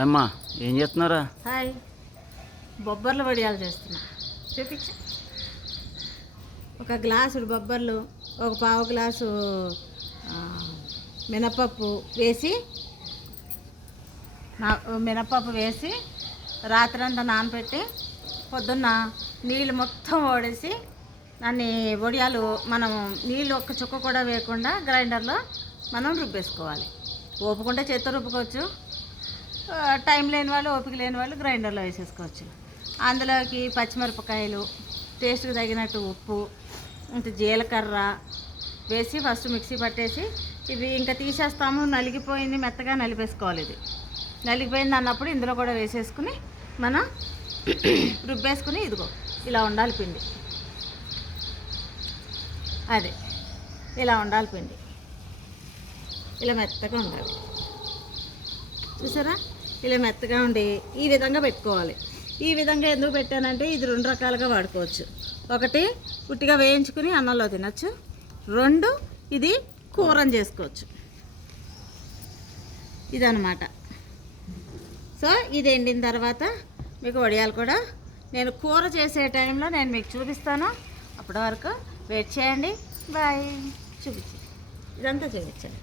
అమ్మా ఏం చేస్తున్నారా? హాయ్, బొబ్బర్లు వడియాలు చేస్తున్నా. చూపించు. ఒక గ్లాసు బొబ్బర్లు, ఒక పావు గ్లాసు మినపప్పు వేసి రాత్రంతా నానబెట్టి పొద్దున్న నీళ్ళు మొత్తం ఓడేసి దాన్ని వడియాలు మనం నీళ్ళు ఒక్క చుక్క కూడా వేయకుండా గ్రైండర్లో మనం రుబ్బేసుకోవాలి. ఓపుకుంటే చేత్తో రుబ్బుకోవచ్చు, టైం లేని వాళ్ళు, ఓపిక లేని వాళ్ళు గ్రైండర్లో వేసేసుకోవచ్చు. అందులోకి పచ్చిమిరపకాయలు, టేస్ట్కి తగినట్టు ఉప్పు, ఇంత జీలకర్ర వేసి ఫస్ట్ మిక్సీ పట్టేసి ఇవి ఇంకా తీసేస్తాము. నలిగిపోయింది, మెత్తగా నలిపేసుకోవాలి. ఇది నలిగిపోయింది అన్నప్పుడు ఇందులో కూడా వేసేసుకుని మనం రుబ్బేసుకుని ఇదిగో ఇలా ఉండాలి పిండి. అదే ఇలా ఉండాలి పిండి, ఇలా మెత్తగా ఉండాలి. చూసారా, ఇలా మెత్తగా ఉండి ఈ విధంగా పెట్టుకోవాలి. ఈ విధంగా ఎందుకు పెట్టానంటే ఇది రెండు రకాలుగా వాడుకోవచ్చు. ఒకటి పుట్టిగా వేయించుకుని అన్నంలో తినచ్చు, రెండు ఇది కూరని చేసుకోవచ్చు. ఇదన్నమాట. సో ఇది ఎండిన తర్వాత మీకు వడియాలు కూడా నేను కూర చేసే టైంలో నేను మీకు చూపిస్తాను. అప్పటి వరకు వెయిట్ చేయండి. బాయ్. చూపించి ఇదంతా చూపించండి.